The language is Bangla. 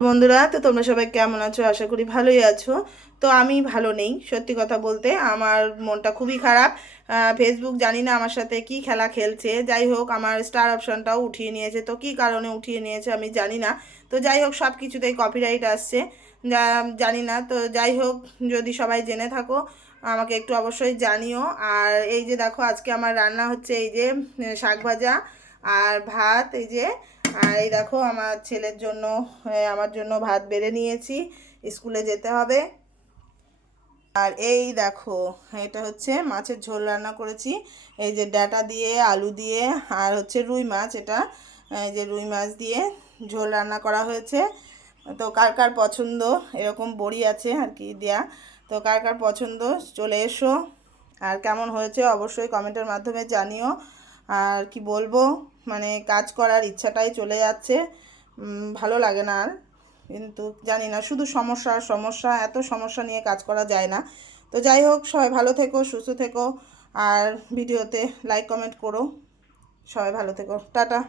বন্ধুরা, তো তোমরা সবাই কেমন আছো? আশা করি ভালোই আছো। তো আমি ভালো নেই, সত্যি কথা বলতে আমার মনটা খুবই খারাপ। ফেসবুক জানি না আমার সাথে কি খেলা খেলছে। যাই হোক, আমার স্টার অপশনটাও উঠিয়ে নিয়েছে, তো কি কারণে উঠিয়ে নিয়েছে আমি জানি না। তো যাই হোক, সব কিছুতেই কপিরাইট আসছে, যা জানি না। তো যাই হোক, যদি সবাই জেনে থাকো আমাকে একটু অবশ্যই জানিও। আর এই যে দেখো, আজকে আমার রান্না হচ্ছে এই যে শাক ভাজা আর ভাত, এই যে। আর এই দেখো, আমার ছেলের জন্য আমার জন্য ভাত বেড়ে নিয়েছি, স্কুলে যেতে হবে। আর এই দেখো, এটা হচ্ছে মাছের ঝোল রান্না করেছি, এই যে ডাঁটা দিয়ে আলু দিয়ে, আর হচ্ছে রুই মাছ, এটা এই যে রুই মাছ দিয়ে ঝোল রান্না করা হয়েছে। তো কার কার পছন্দ, এরকম বড়ি আছে আর কি দেয়া, তো কার কার পছন্দ চলে এসো। আর কেমন হয়েছে অবশ্যই কমেন্টের মাধ্যমে জানিও। আর কি বলবো, মানে কাজ করার ইচ্ছাটাই চলে যাচ্ছে, ভালো লাগে না আর। কিন্তু জানি না, শুধু সমস্যা সমস্যা, এত সমস্যা নিয়ে কাজ করা যায় না। তো যাই হোক, সবাই ভালো থেকো, সুস্থ থেকো। আর ভিডিওতে লাইক কমেন্ট করো। সবাই ভালো থেকো, টাটা।